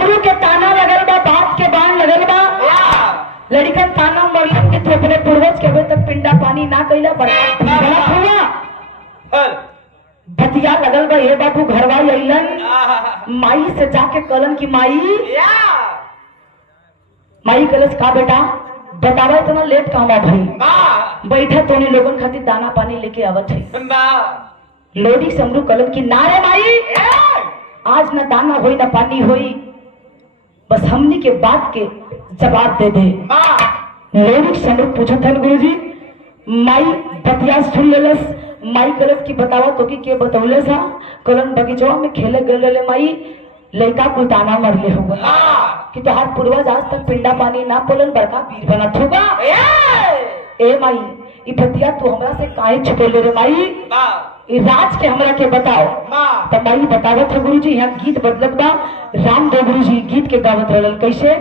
समरू के ताना लगल बा, बाप के बाण लगल बा। लड़कन ताना मरलन के तू अपने पूर्वज के अभी तक पिंडा पानी ना कैला, बड़ा हुआ बतिया लगल बा। ये बाबू घरवा अइलन, माई से जाके कलन की माई कलश का बेटा बतावा इतना लेट कहवा भाई, बैठा तोने लोगन खातिर दाना पानी लेके आवत है। लोडी समरू कलन की ना रे माई, आज ना दाना होई ना पानी होई, बस हमनी के बात के जवाब दे दे। लोडी समरू पूछत हन गुरुजी, माई बतिया सुन लेलस। माई कलश की बतावा तो के बतौले सा, कलन बगीचवा में खेले गए माई, लड़का कुल दाना मरले होगा कि तोहार पूर्वज आज तक पिंडा पानी ना पोलन, बड़का वीर बनत होगा। ए माई ई बतिया तू हमरा से काहे छुपेले रे माई, ई राज के हमरा के बताओ। तब माई बतावत है गुरुजी, यहाँ गीत बदलत बा। रामदेव गुरुजी गीत के गावत रहलन कैसे,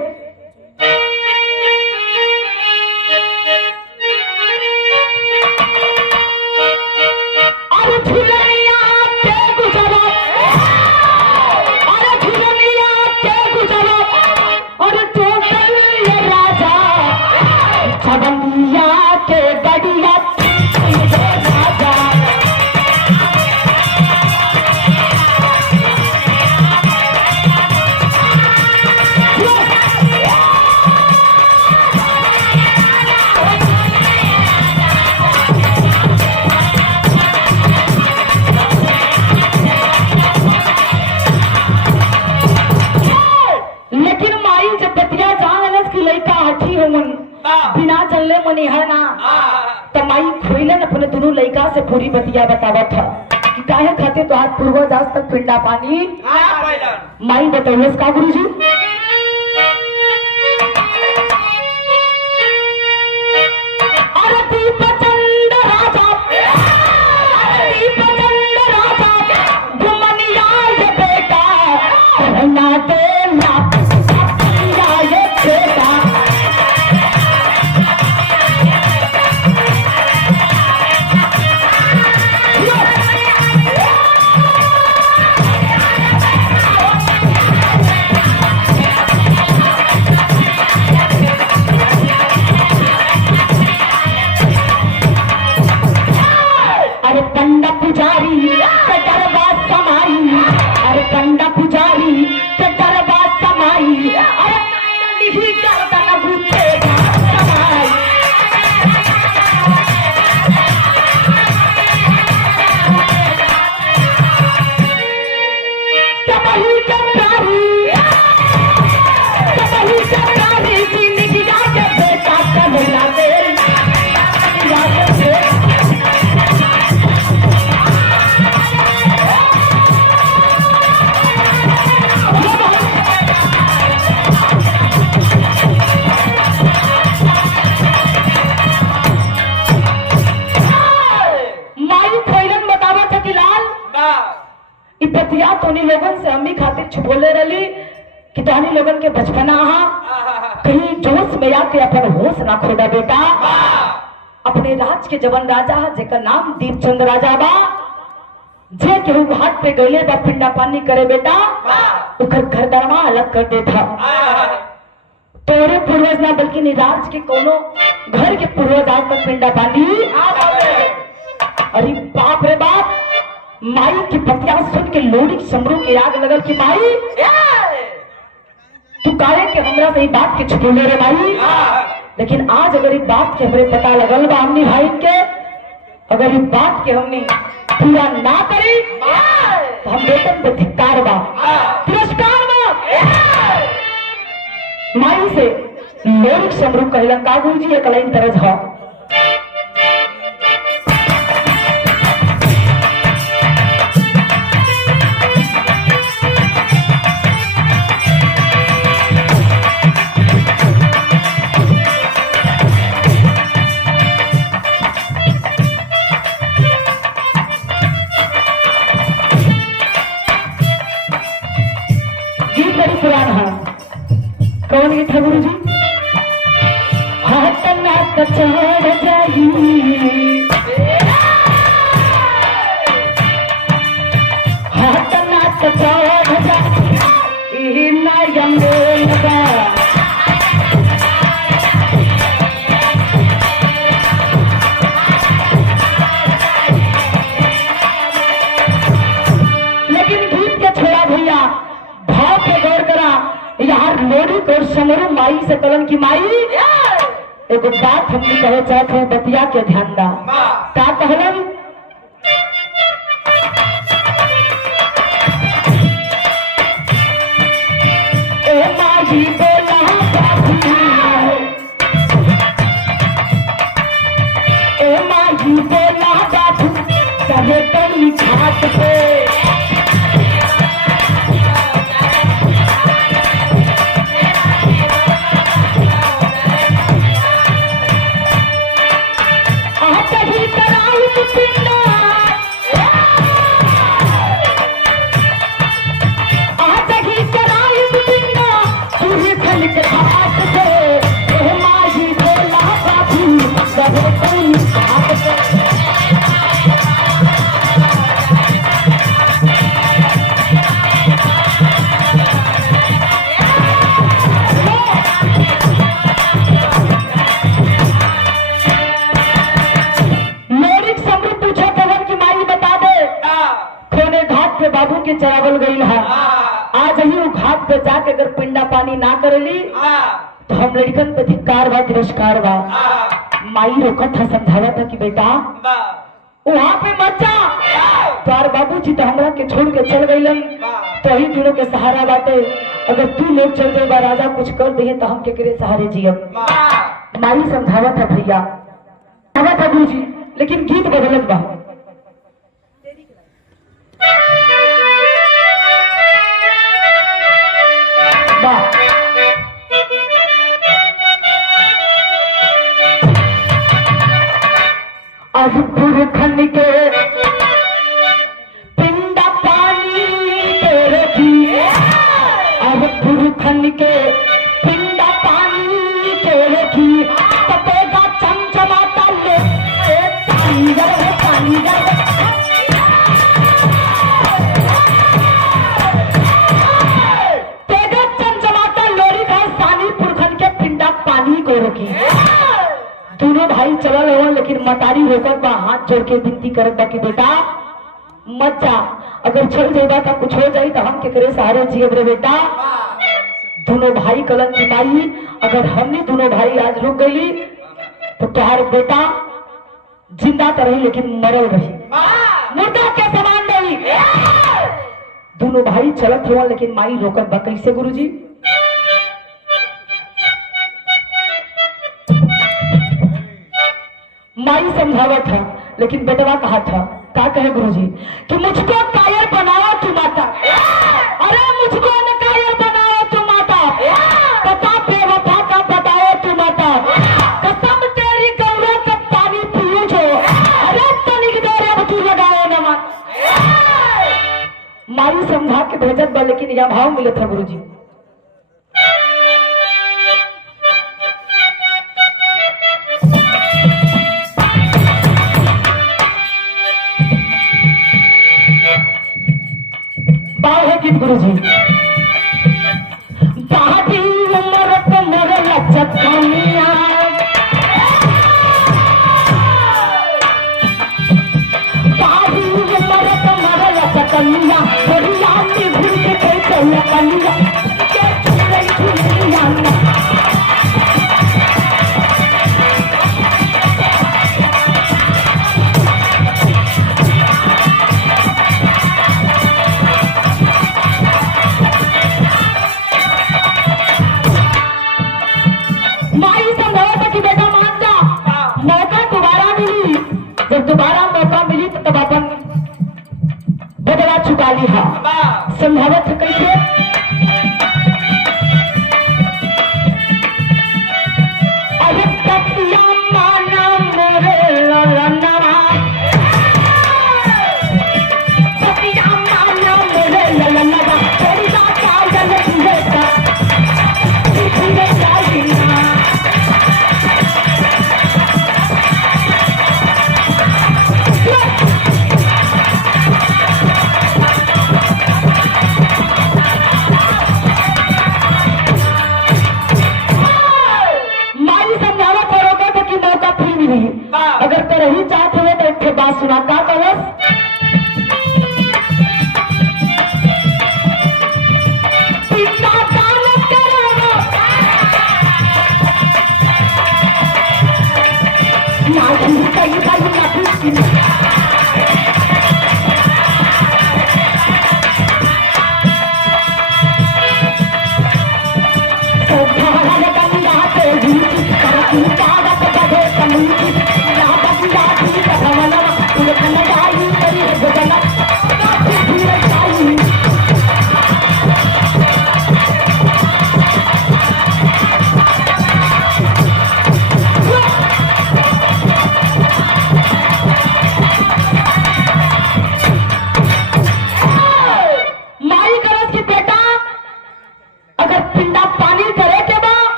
बिना चलने मनिहा ना तमाई खोइलन अपने दोनों लड़का से पूरी बतिया बतावा था कि काहे खाते तो आज पूर्वज आज तक पिंडा पानी माई बताइए का गुरुजी। लोगन से अम्मी खातिर छुपोले रही कि तोहनी लोगन के बचपना कहीं जोश में आके अपन होश ना खोदा बेटा। अपने राज के जवन राजा जेकर नाम दीपचंद राजा बा, जे केहू घाट पे गईले बा पिंडा पानी करे बेटा, उकर घरदरवा अलग कर देता। तोरे पूर्वज ना बल्कि निराज के कोनो घर के पूर्वज आज तक पिंडा पानी। अरे बाप रे बाप, माई की बतिया सुन के लोडी समरू के आग लगल कि माई तू काहे के हमरा से बात के छुपोले रे माई। लेकिन आज अगर इस बात के हमरे पता लगल बा हमनी भाई के, अगर इस बात के हमने पूरा ना करी तो हम वेतन पे धिक्कार बा, तिरस्कार बा। माई से लोडी समरू कहलन का गुरुजी एक लाइन तरज है, कौन गीत है गुरु जी? हाथ नाक चढ़ जाई, हाथ नाक चढ़ जाई, यंगोलगा लेकिन गीत के छोड़ा भैया भाव पे गौर करा यार लोरी कर समरू माई से कलन की माई एगो बात हमने कहे चाहते हैं बतिया के ध्यान दा का कहलन ए माई बोला बाबू ए माई बोला बाबू कहे कई घाट पे बाबू के चरावल गई है आज ही वो घाट पे जाके अगर पिंडा पानी ना करेली तो हम लड़कन पे धिक्कार बा तिरस्कार बा माई रोकत था समझावा था कि बेटा वहां पे मत जा तार बाबू जी तो हमरा के छोड़ के चल गईलन तो ही दिनों के सहारा बाटे अगर तू लोग चल जाए राजा कुछ कर दे तो हम केकरे सहारे जियब माई समझावा था भैया समझावा था गुरु जी लेकिन गीत बदलत बा अब पुरखन के पिंडा पानी दे रखी अब पुरखन के पिंडा पानी दे रखी तपेगा चमचमाता ले पानी तेगा चमचमाता लोरी का पानी पुरखन के पिंडा पानी को रखी दोनों भाई चलल हो लेकिन मतारी होकर बा हाथ जोड़ के विनती करत बा कि बेटा मत जा अगर चल जाएगा तो कुछ हो जाए तो हम केकरे सहारे जियब रे बेटा दोनों भाई कलन की माई अगर हमने दोनों भाई आज रुक गई तो तुम्हारे बेटा जिंदा तो रही लेकिन मरल रही मुर्दा के समान रही दोनों भाई चलत हुआ लेकिन माई रोकत बा कैसे गुरुजी माई समझावा था लेकिन बेटवा कहा था क्या कहे गुरुजी कि मुझको कायर बनाओ तू माता अरे मुझको न कायर बनाओ तू माता पता बेवफा का बताओ तू माता कसम तेरी गौरव का पानी पियो जो अरे तनिक देर अब तू लगाओ न माई समझा के भेजत बा लेकिन यह भाव मिले था गुरुजी गुरुजी बादी उम्र पे मेरे लचक कमिया बादी उम्र पे मेरे लचक कमिया बढ़िया में घूम के कोई चल कमिया के चुरे दुनिया दोबारा मौका मिली तो तब अपन बदला चुका लिया संभवत कैसे अरे तकिया माना मोरे ललनवा तकिया माना मोरे ललनवा तेरी जाता जल जीता इतने चाहिए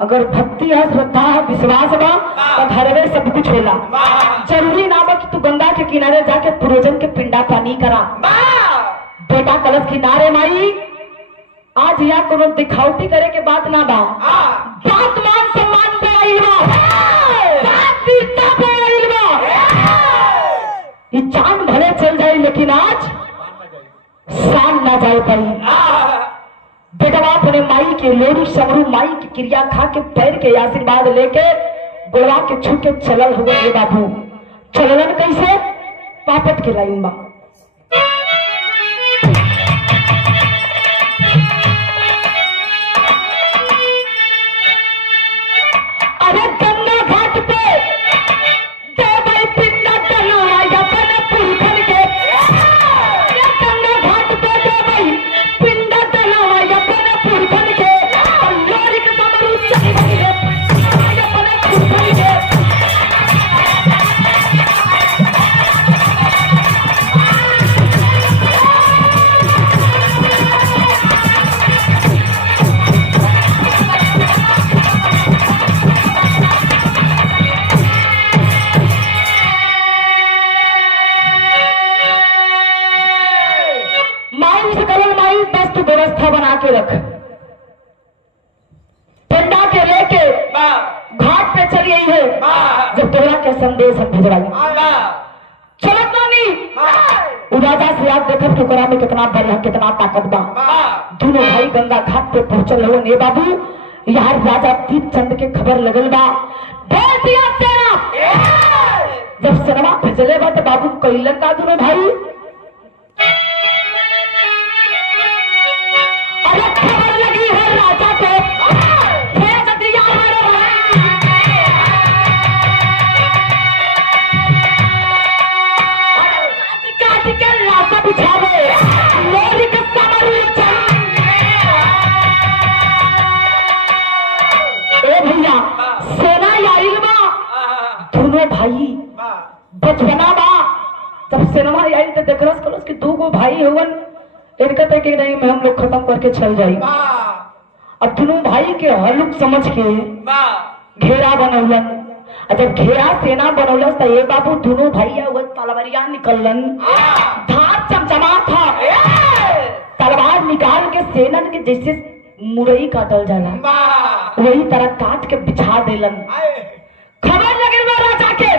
अगर भक्ति है, श्रद्धा है, विश्वास बा तो घर में सब कुछ होला। जरूरी ना बा कि तू गंगा के किनारे जाके पूर्वजन के पिंडा पानी करा। बेटा कलश किनारे माई आज यहाँ कोनो दिखावटी करे के बात ना बा, बात मान सम्मान पे आई बा, बात दीता पे आई बा। ये चांद भले चल जाए लेकिन आज शाम ना जाए पाई। बेटा बाप ने माई के लोरी समरू माई की क्रिया खा के पैर के आशीर्वाद लेके गुड़वा के छू के चलल हुए ये बाबू। चलन कैसे? पापत के लाइन बा। अरे गंगा घाट पे देवई पिंडा चलना अपन पुरखन के। गंगा घाट पे देवई पिंडा चलना अपन पुरखन के। लोरी के समरू चली गई है अपन पुरखन के। व्यवस्था बना के रख, पंडा के लेके घाट पे चली आई है। जब तोरा के संदेश हम भिजवाई चलत नहीं राजा से आप देखब टुकड़ा में कितना बल है, कितना ताकत बा। दोनों भाई गंगा घाट पे पहुंचल हो ने बाबू। यहाँ राजा दीप चंद के खबर लगल बा, भेज दिया सेना। जब सेना भेजले बा तो बाबू कैलन का दोनों भाई खबर लगी है राजा को, भेज दिया काट के लाशा बिछावे लोरी के समरू ए भैया सेना आइल बा। दोनों भाई बचपना बा जब सेना आई तो देखलस कलस कि दो गो भाई होवन। इनका तक नहीं में हम लोग खत्म करके चल जाए। अब दोनों भाई के हलुक समझ के घेरा बनौलन। जब घेरा सेना बनौलस तो ये बाबू दोनों भाई तलवारिया निकलन। धार चमचमा था, तलवार निकाल के सेनन के जैसे मुरई काटल जाला वही तरह काट के बिछा देलन। खबर लगे राजा के,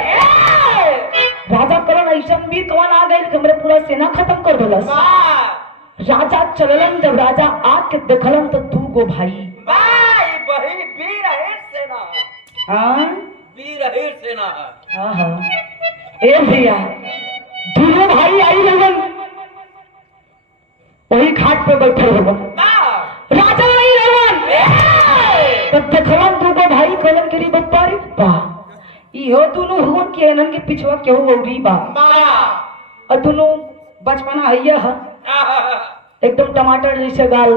राजा करण ऐसा भी कौन आ गए हमरे पूरा सेना खत्म कर देलस। राजा चललन, जब राजा आके देखलन तो दू गो भाई वीर अहिर सेना ए भैया दोनों भाई आई लगन वही घाट पे बैठे लगन। राजा आई लगन तब देखलन दू गो भाई कलन करी बप्पारी बा इहो दोनों हुन के एनन के पिछवा केहू औरी बा। और दोनों बचपना हइया है एकदम टमाटर जैसे गाल,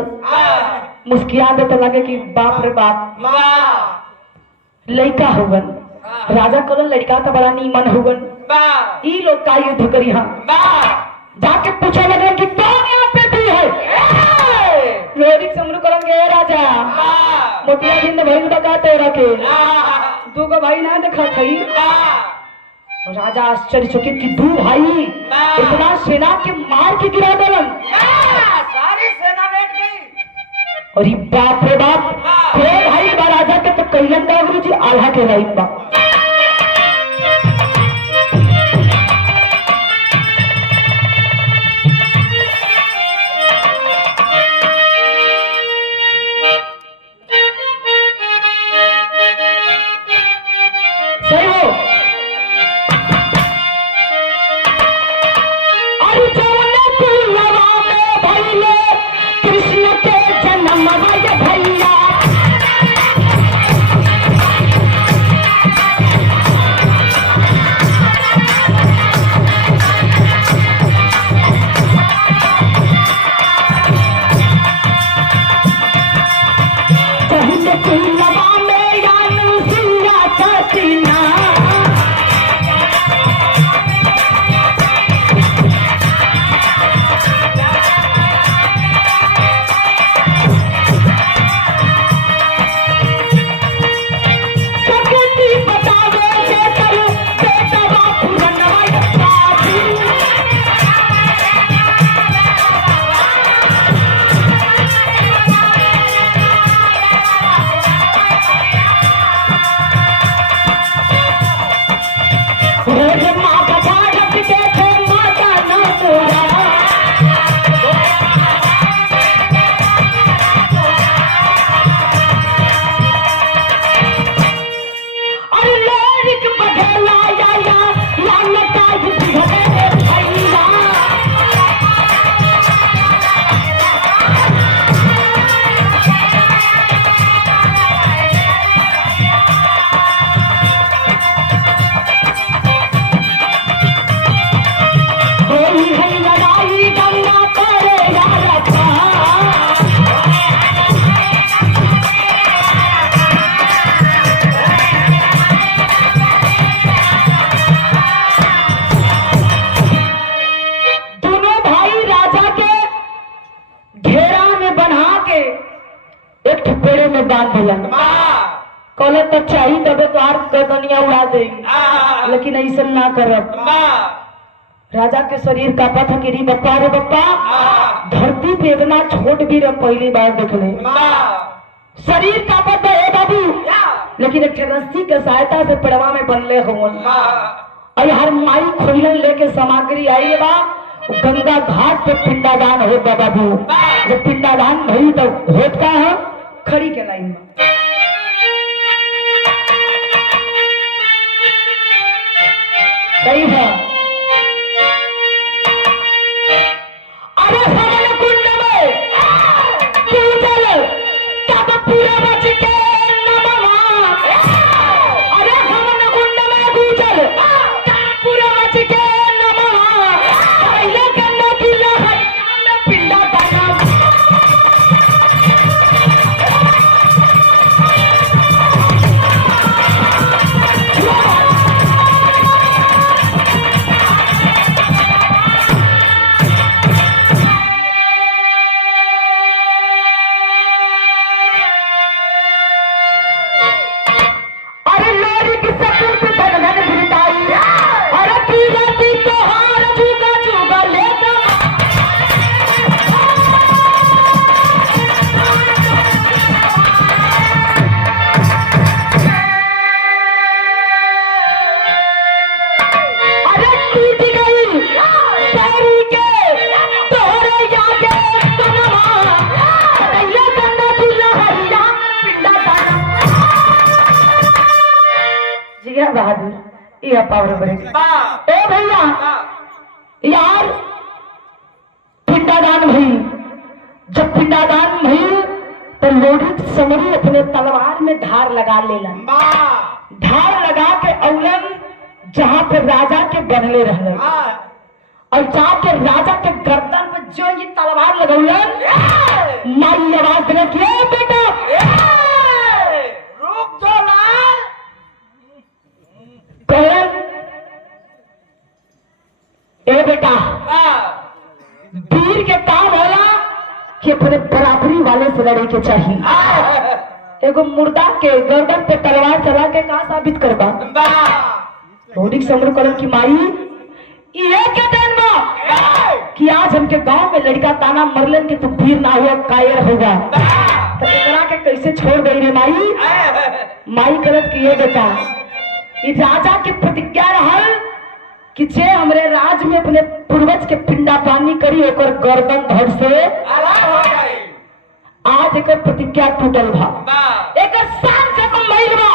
मुस्किया देते लगे कि बाप रे बाप लड़का होगन। राजा कलन लड़का तो बड़ा नीमन होगन। ई लोग का युद्ध करी हम जाके पूछे लगे कि कौन यहाँ पे भी है। लोरी समरू कलन गए राजा मोतिया दिन भइल बकाते रखे दू गो भाई ना देखा थई। राजा आश्चर्यचकित कि दू भाई इतना सेना के मार के गिरा देलन। सारी सेना लेट गई। और बाप रे बाप भाई बा राजा के तो कैलन का गुरु जी आल्हा के लाइन बा। अरे जौने कुलवा में भइले कृष्ण के जन्म भय भैया जौने कुलवा में यान सिया चसीना कॉलेज तक चाहिए तबे तो आर गर्दनिया उड़ा दे लेकिन ऐसा ना करब राजा के शरीर कांपा था कि री बप्पा रे बप्पा धरती पे इतना छोट भी रह पहली बार देखले शरीर कांपा था ए बाबू लेकिन एक रस्सी के सहायता से पेड़वा में बनले हो और हर माई खोलन लेके सामग्री आई बा गंगा घाट पे पिंडादान हो बाबू जब पिंडादान भई तो होता है खड़ी के लाइन में सही है अरे हवन कुंड में पूजल तब पूरा बच के नमवा अरे हवन कुंड में पूजल तब पूरा बच के नमवा पहले गंगा की लहर में पिंडा दाना बहादुर ये पावर ब्रेक ए भैया यार पिंडादान भई जब पिंडादान भई तो लोढ़ी समरी अपने तलवार में धार लगा लेला धार लगा के औलन जहां पे राजा के बनले रहले और जाके राजा के गर्दन पे जो ये तलवार लगौलन माई आवाज देने के बेटा रुक जो लाल ए बेटा वीर के काम होला कि अपने बराबरी वाले से लड़े के चाहिए एगो मुर्दा के गर्दन पे तलवार चला के कहा साबित करबा रोडिक समर करन की माई ये के दिन कि आज हमके गांव में लड़का ताना मरलन के तू वीर ना हुआ कायर होगा तो एकरा के कैसे छोड़ गई रे माई माई करत की ये बेटा ये राजा की प्रतिज्ञा रहल कि जे हमरे राज में अपने पूर्वज के पिंडा पानी करी ओकर गर्दन धड़ से आज एक प्रतिज्ञा टूटल भा एक शान खत्म भइल बा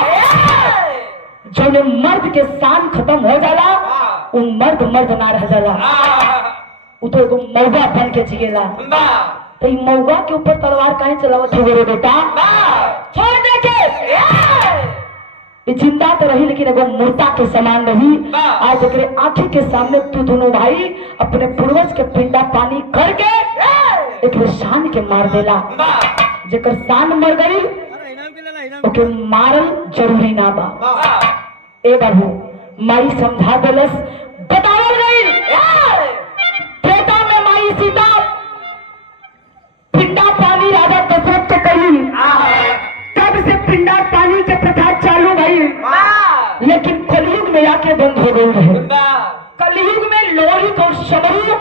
जो मर्द के शान खत्म हो जाला वो मर्द ना रह जाला उ तो एगो मौगा बन के जिएला। तो ई मौगा के ऊपर तलवार काहे चलावत हो रे बेटा? छोड़ दे के ये जिंदा तो रही लेकिन एगो मूर्ता के समान रही। आज एकरे आंखी के सामने तू दोनों भाई अपने पूर्वज के पिंडा पानी करके एक शान के मार देला। जेकर शान मर गई ओके मारल जरूरी ना बा। ए बाबू माई समझा देलस, बतावल गई त्रेता में माई सीता पिंडा पानी राजा दशरथ के कही, तब से पिंडा पानी के प्रथा चालू भई। लेकिन कलयुग में आके बंद हो गई है। कलयुग में लोहित और शमरू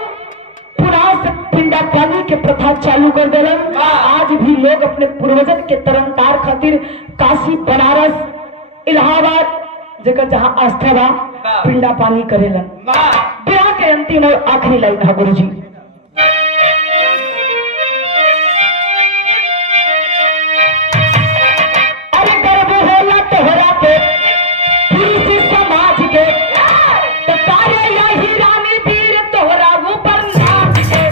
पुनः से पिंडा पानी के प्रथा चालू कर देलन। आज भी लोग अपने पूर्वजन के तरनतार खातिर काशी, बनारस, इलाहाबाद जगह जहाँ आस्था बा पिंडा पानी करेलन। ब्याह के अंतिम और आखिरी लाइन है गुरु जी। अरे गर्व होला तोहरा के पुरुष समाज के, तो तारे यही रानी वीर तोहरा ऊपर नाच के।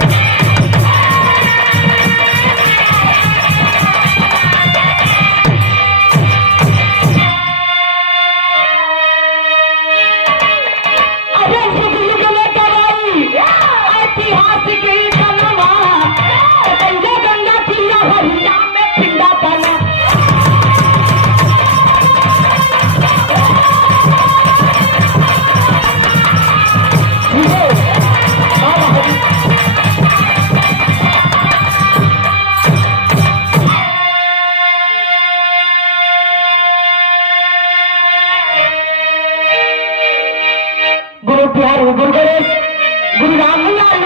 अरे युग युग में गवाई ऐतिहासिक ही कलमा, गंगा गंगा किया हरिया में पिंडा पाना। गुरु प्यार गुरु गणेश गुरु रामलाल